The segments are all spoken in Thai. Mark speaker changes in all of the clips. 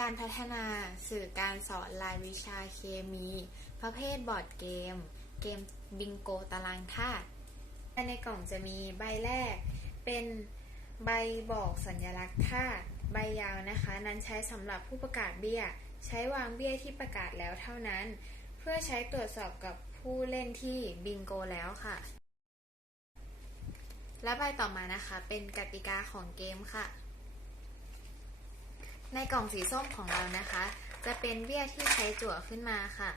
Speaker 1: การพัฒนาสื่อการสอนรายวิชาเคมี ประเภทบอร์ดเกม เกมบิงโกตารางธาตุในกล่องจะมีใบแรก เป็นใบบอกสัญลักษณ์ธาตุใบยาวนะคะ นั้นใช้สำหรับผู้ประกาศเบี้ย ใช้วางเบี้ยที่ประกาศแล้วเท่านั้น เพื่อใช้ตรวจสอบกับผู้เล่นที่บิงโกแล้วค่ะ และใบต่อมานะคะ เป็นกติกาของเกมค่ะ ในกล่องสีส้มของเรานะคะ จะเป็นเบี้ยที่ใช้จั่วขึ้นมาค่ะ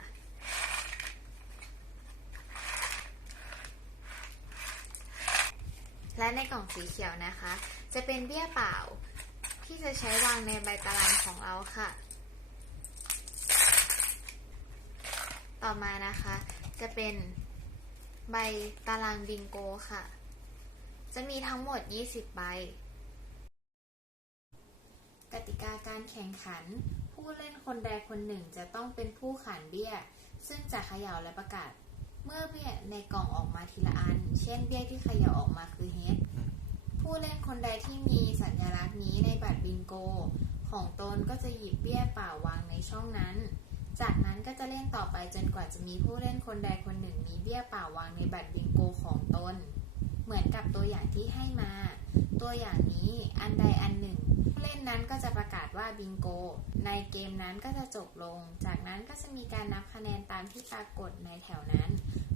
Speaker 1: และในกล่องสีเขียวนะคะ จะเป็นเบี้ยเปล่าที่จะใช้วางในใบตารางของเราค่ะ ต่อมานะคะ จะเป็นใบตารางบิงโกค่ะ จะมีทั้งหมด 20 ใบกติกา การแข่งขัน ผู้เล่นคนใดคนหนึ่งจะต้องเป็นผู้ขานเบี้ย ซึ่งจะเขย่าและประกาศ เมื่อเบี้ยในกล่องออกมาทีละอัน เช่นเบี้ยที่เขย่าออกมาคือเฮดผู้เล่นคนใดที่มีสัญลักษณ์นี้ในบัตรบิงโก ของตนก็จะหยิบเบี้ยเปล่าวางในช่องนั้น จากนั้นก็จะเล่นต่อไปจนกว่าจะมีผู้เล่นคนใดคนหนึ่งมีเบี้ยเปล่าวางในบัตรบิงโกของตน เหมือนกับตัวอย่างที่ให้มา ตัวอย่างนี้อันใด ว่าบิงโก ในเกมนั้นก็จะจบลง จากนั้นก็จะมีการนับคะแนนตามที่ปรากฏในแถวนั้น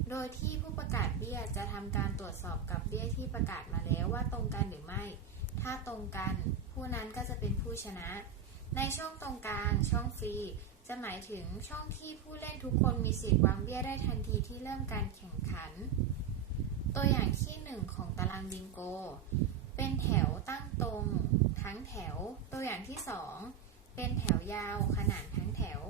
Speaker 1: โดยที่ผู้ประกาศเบี้ยจะทำการตรวจสอบกับเบี้ยที่ประกาศมาแล้วว่าตรงกันหรือไม่ ถ้าตรงกัน ผู้นั้นก็จะเป็นผู้ชนะ ในช่องตรงกลางช่องฟรีจะหมายถึงช่องที่ผู้เล่นทุกคนมีสิทธิ์วางเบี้ยได้ทันทีที่เริ่มการแข่งขัน ตัวอย่างที่ 1 ของตารางบิงโก เป็นแถวตั้งตรง ทั้งแถว ตัวอย่างที่ 2 เป็นแถวยาวขนานทั้งแถว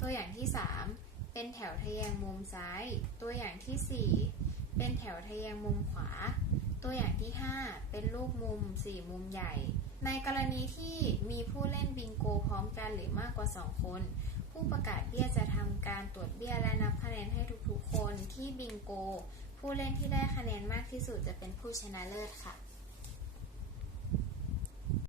Speaker 1: ตัวอย่างที่ 3 เป็นแถวทะแยงมุมซ้าย ตัวอย่างทีสี่4 เป็นแถวทะแยงมุมขวา ตัวอย่างที่ 5 เป็นรูปมุม 4 มุมใหญ่ ในกรณีที่มีผู้เล่นบิงโกพร้อมกันหรือมากกว่า 2 คน ผู้ประกาศเบี้ยจะทำการตรวจเบี้ยและนับคะแนนให้ทุกๆคนที่บิงโก ผู้เล่นที่ได้คะแนนมากที่สุดจะเป็นผู้ชนะเลิศค่ะ